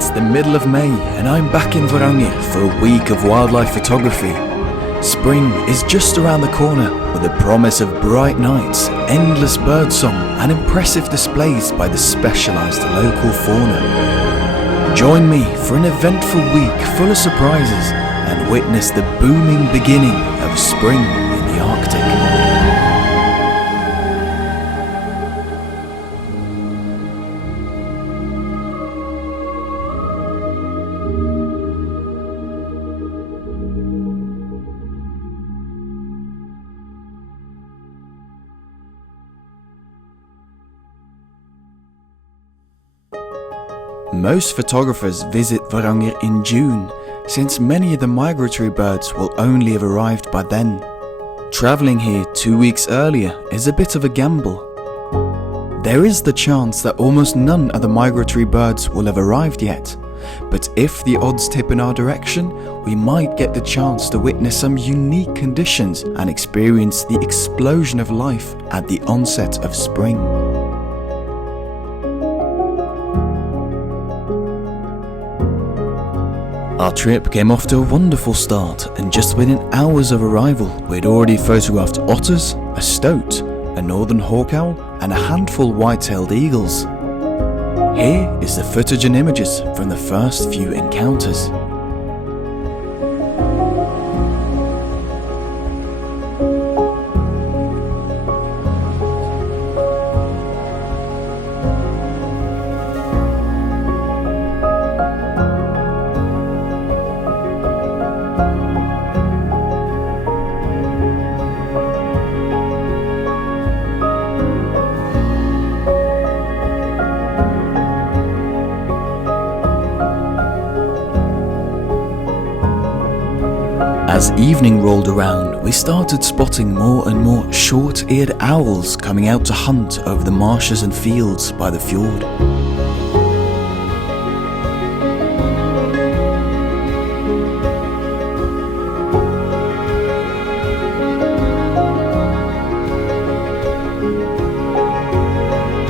It's the middle of May and I'm back in Varanger for a week of wildlife photography. Spring is just around the corner with the promise of bright nights, endless birdsong and impressive displays by the specialised local fauna. Join me for an eventful week full of surprises and witness the booming beginning of spring in the Arctic. Most photographers visit Varanger in June, since many of the migratory birds will only have arrived by then. Travelling here 2 weeks earlier is a bit of a gamble. There is the chance that almost none of the migratory birds will have arrived yet, but if the odds tip in our direction, we might get the chance to witness some unique conditions and experience the explosion of life at the onset of spring. Our trip came off to a wonderful start, and just within hours of arrival we'd already photographed otters, a stoat, a northern hawk owl and a handful white-tailed eagles. Here is the footage and images from the first few encounters. As evening rolled around, we started spotting more and more short-eared owls coming out to hunt over the marshes and fields by the fjord.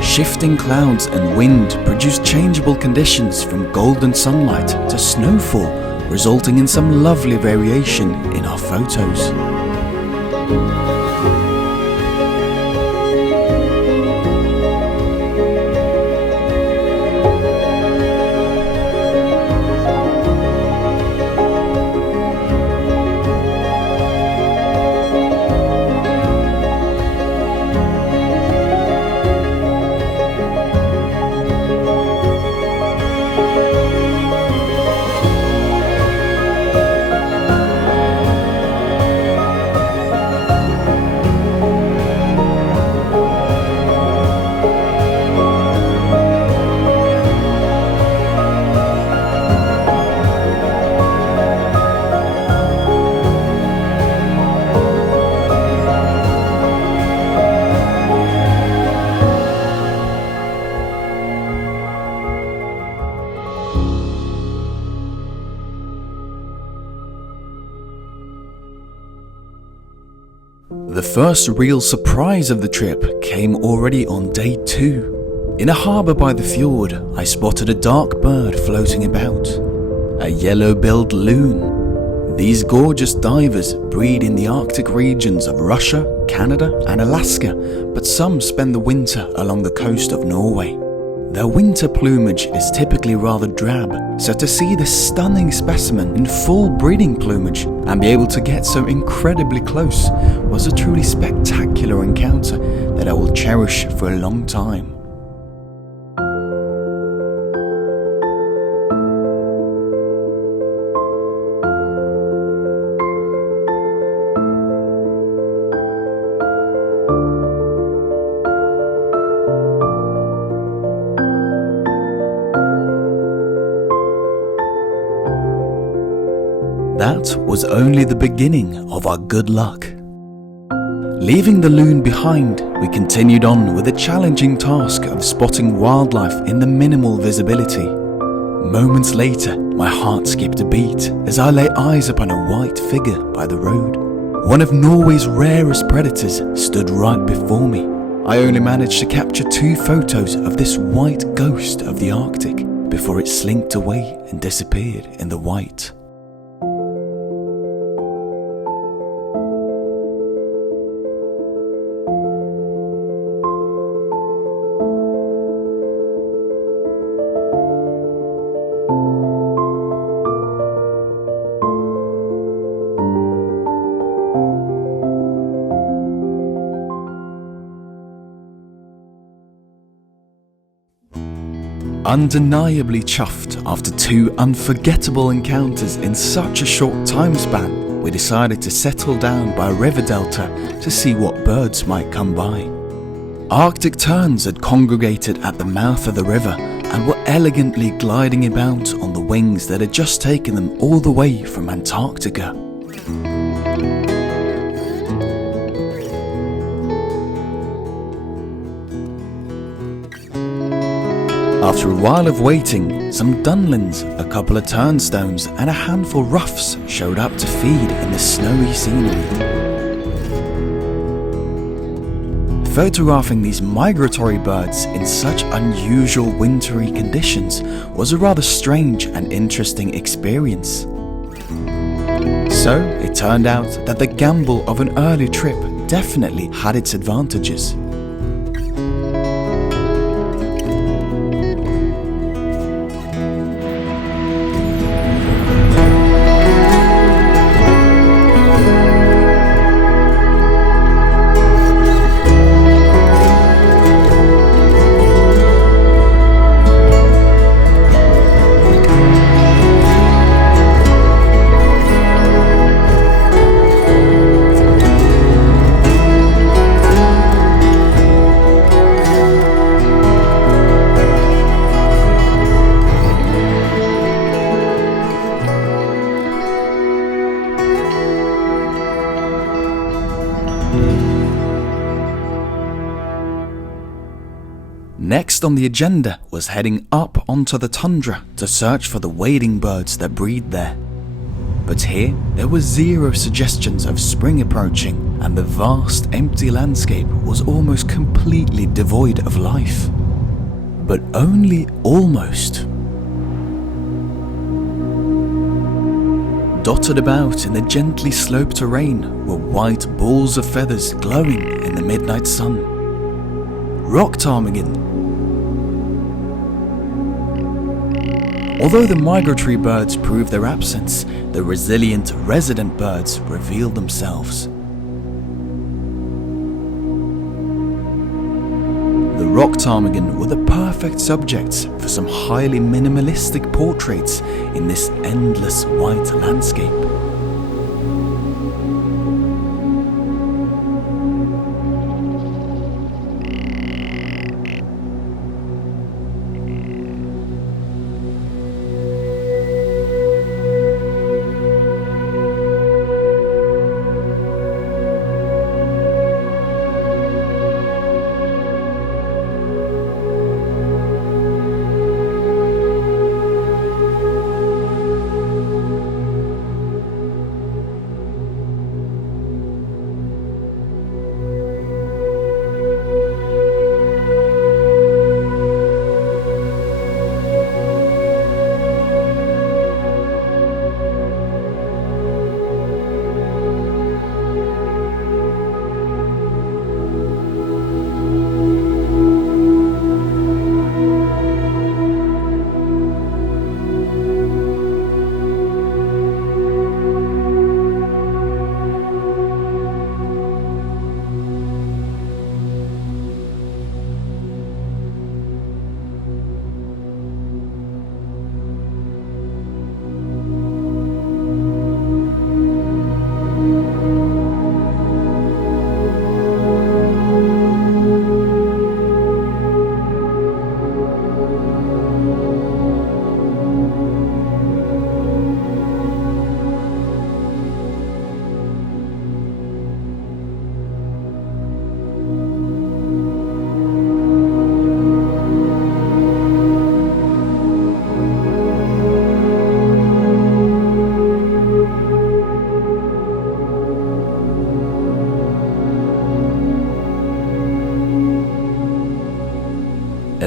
Shifting clouds and wind produced changeable conditions from golden sunlight to snowfall, resulting in some lovely variation in our photos. The first real surprise of the trip came already on day 2. In a harbour by the fjord, I spotted a dark bird floating about, a yellow-billed loon. These gorgeous divers breed in the Arctic regions of Russia, Canada and Alaska, but some spend the winter along the coast of Norway. Their winter plumage is typically rather drab, so to see this stunning specimen in full breeding plumage and be able to get so incredibly close was a truly spectacular encounter that I will cherish for a long time. That was only the beginning of our good luck. Leaving the loon behind, we continued on with the challenging task of spotting wildlife in the minimal visibility. Moments later, my heart skipped a beat as I lay eyes upon a white figure by the road. One of Norway's rarest predators stood right before me. I only managed to capture 2 photos of this white ghost of the Arctic before it slinked away and disappeared in the white. Undeniably chuffed after 2 unforgettable encounters in such a short time span, we decided to settle down by a river delta to see what birds might come by. Arctic terns had congregated at the mouth of the river and were elegantly gliding about on the wings that had just taken them all the way from Antarctica. After a while of waiting, some dunlins, a couple of turnstones and a handful of ruffs showed up to feed in the snowy scenery. Photographing these migratory birds in such unusual wintry conditions was a rather strange and interesting experience. So it turned out that the gamble of an early trip definitely had its advantages. Next on the agenda was heading up onto the tundra to search for the wading birds that breed there. But here, there were 0 suggestions of spring approaching, and the vast empty landscape was almost completely devoid of life. But only almost. Dotted about in the gently sloped terrain were white balls of feathers glowing in the midnight sun. Rock ptarmigan. Although the migratory birds proved their absence, the resilient resident birds revealed themselves. The rock ptarmigan were the perfect subjects for some highly minimalistic portraits in this endless white landscape.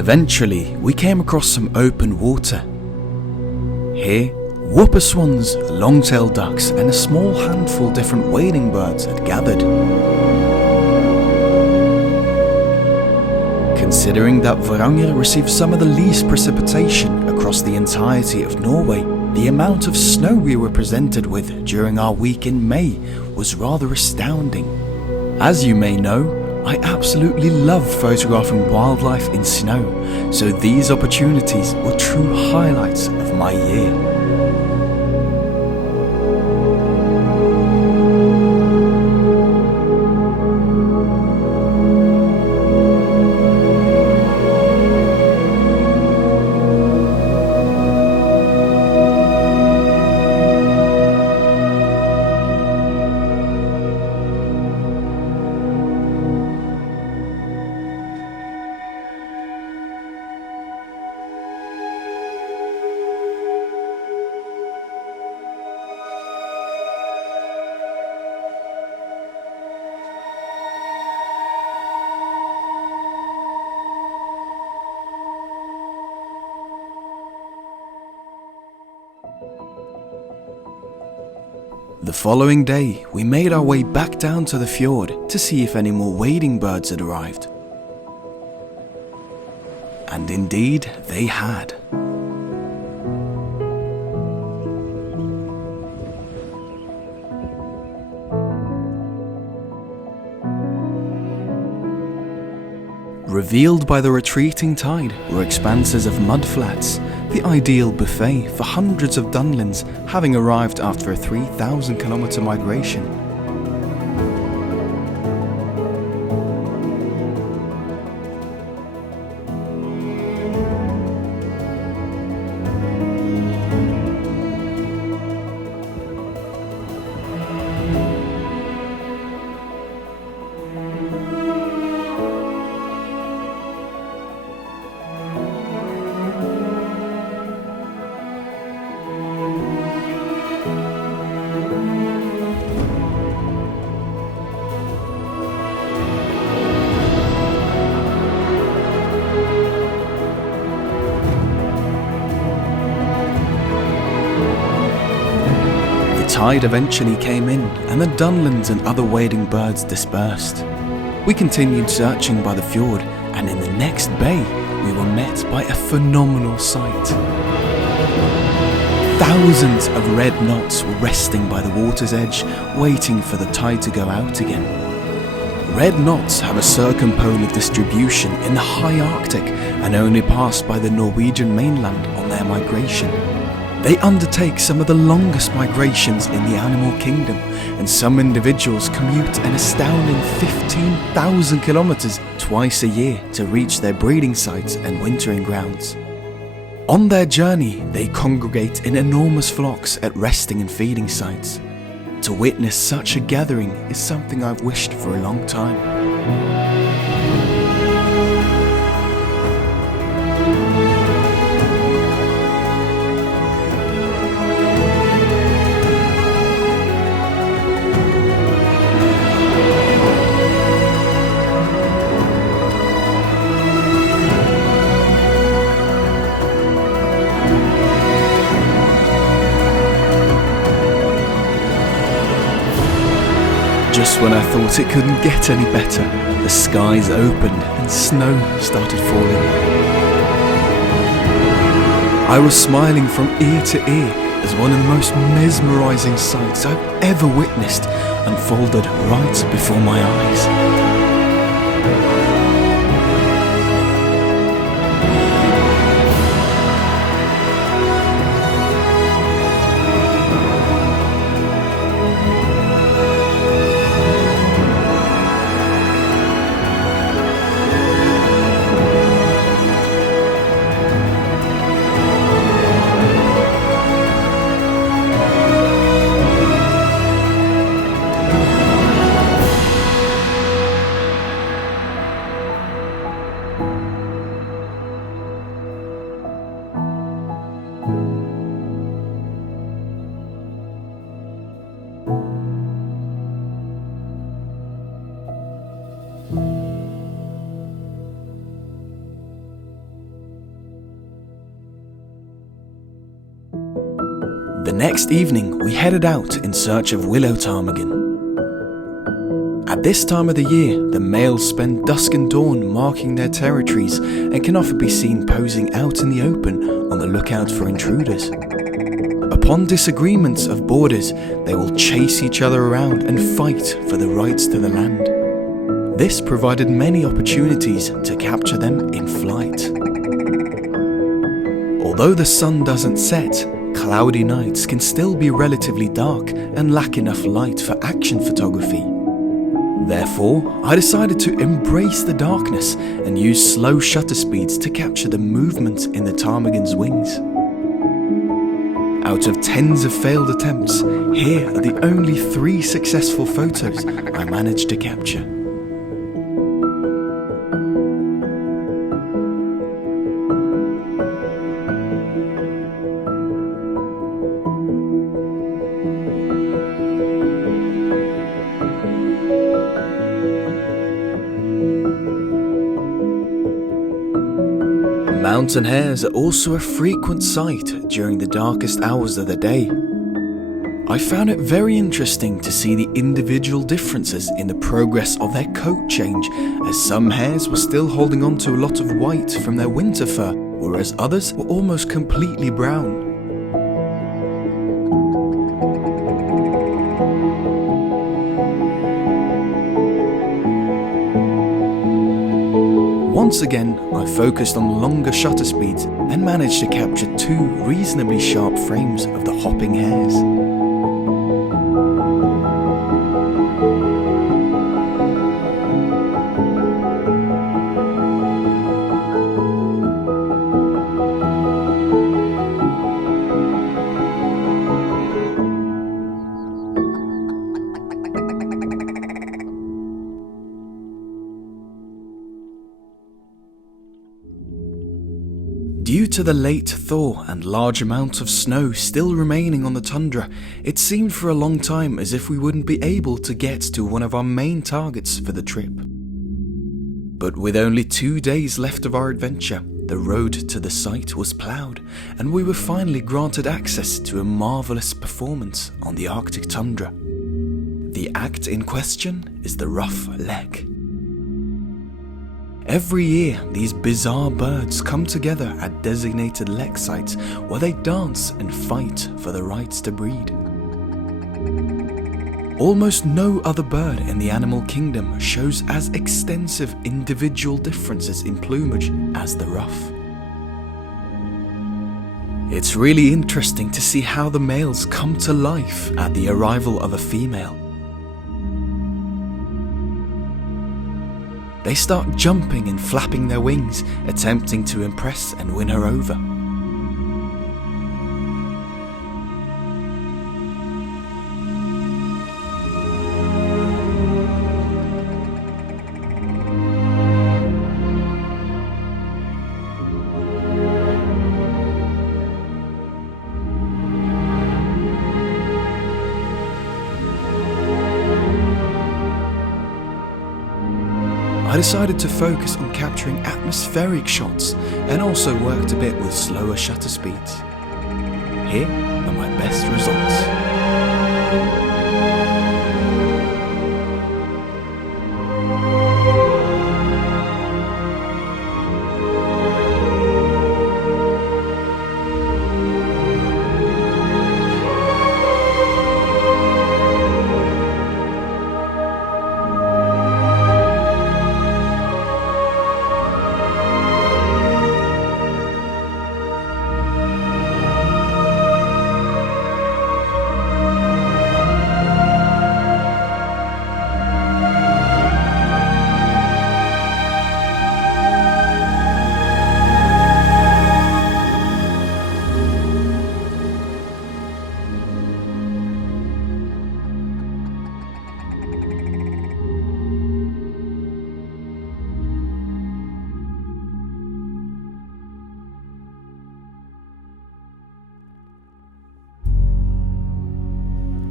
Eventually, we came across some open water. Here, whooper swans, long-tailed ducks, and a small handful different wading birds had gathered. Considering that Varanger receives some of the least precipitation across the entirety of Norway, the amount of snow we were presented with during our week in May was rather astounding. As you may know, I absolutely love photographing wildlife in snow, so these opportunities were true highlights of my year. The following day, we made our way back down to the fjord to see if any more wading birds had arrived. And indeed, they had. Revealed by the retreating tide were expanses of mudflats, the ideal buffet for hundreds of dunlins having arrived after a 3,000-kilometer migration. The tide eventually came in and the dunlins and other wading birds dispersed. We continued searching by the fjord, and in the next bay we were met by a phenomenal sight. Thousands of red knots were resting by the water's edge, waiting for the tide to go out again. Red knots have a circumpolar distribution in the high Arctic and only pass by the Norwegian mainland on their migration. They undertake some of the longest migrations in the animal kingdom, and some individuals commute an astounding 15,000 kilometers twice a year to reach their breeding sites and wintering grounds. On their journey, they congregate in enormous flocks at resting and feeding sites. To witness such a gathering is something I've wished for a long time. Just when I thought it couldn't get any better, the skies opened and snow started falling. I was smiling from ear to ear as one of the most mesmerizing sights I've ever witnessed unfolded right before my eyes. The next evening, we headed out in search of willow ptarmigan. At this time of the year, the males spend dusk and dawn marking their territories and can often be seen posing out in the open on the lookout for intruders. Upon disagreements of borders, they will chase each other around and fight for the rights to the land. This provided many opportunities to capture them in flight. Although the sun doesn't set, cloudy nights can still be relatively dark and lack enough light for action photography. Therefore, I decided to embrace the darkness and use slow shutter speeds to capture the movement in the ptarmigan's wings. Out of tens of failed attempts, here are the only 3 successful photos I managed to capture. Mountain hares are also a frequent sight during the darkest hours of the day. I found it very interesting to see the individual differences in the progress of their coat change, as some hares were still holding on to a lot of white from their winter fur, whereas others were almost completely brown. Once again, I focused on longer shutter speeds and managed to capture 2 reasonably sharp frames of the hopping hares. Due to the late thaw and large amounts of snow still remaining on the tundra, it seemed for a long time as if we wouldn't be able to get to one of our main targets for the trip. But with only 2 days left of our adventure, the road to the site was ploughed, and we were finally granted access to a marvellous performance on the Arctic tundra. The act in question is the ruff leg. Every year, these bizarre birds come together at designated lek sites where they dance and fight for the rights to breed. Almost no other bird in the animal kingdom shows as extensive individual differences in plumage as the ruff. It's really interesting to see how the males come to life at the arrival of a female. They start jumping and flapping their wings, attempting to impress and win her over. I decided to focus on capturing atmospheric shots and also worked a bit with slower shutter speeds. Here are my best results.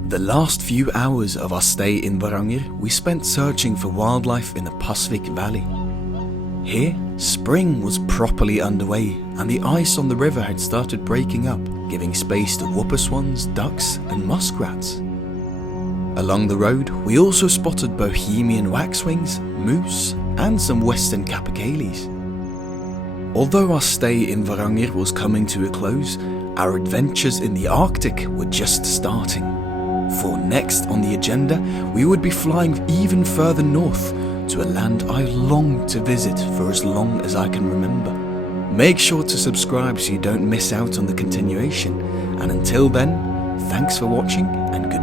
The last few hours of our stay in Varanger, we spent searching for wildlife in the Pacific Valley. Here, spring was properly underway and the ice on the river had started breaking up, giving space to whopper swans, ducks and muskrats. Along the road, we also spotted Bohemian waxwings, moose and some western capercaillies. Although our stay in Varanger was coming to a close, our adventures in the Arctic were just starting. For next on the agenda, we would be flying even further north to a land I longed to visit for as long as I can remember. Make sure to subscribe so you don't miss out on the continuation, and until then, thanks for watching and goodbye.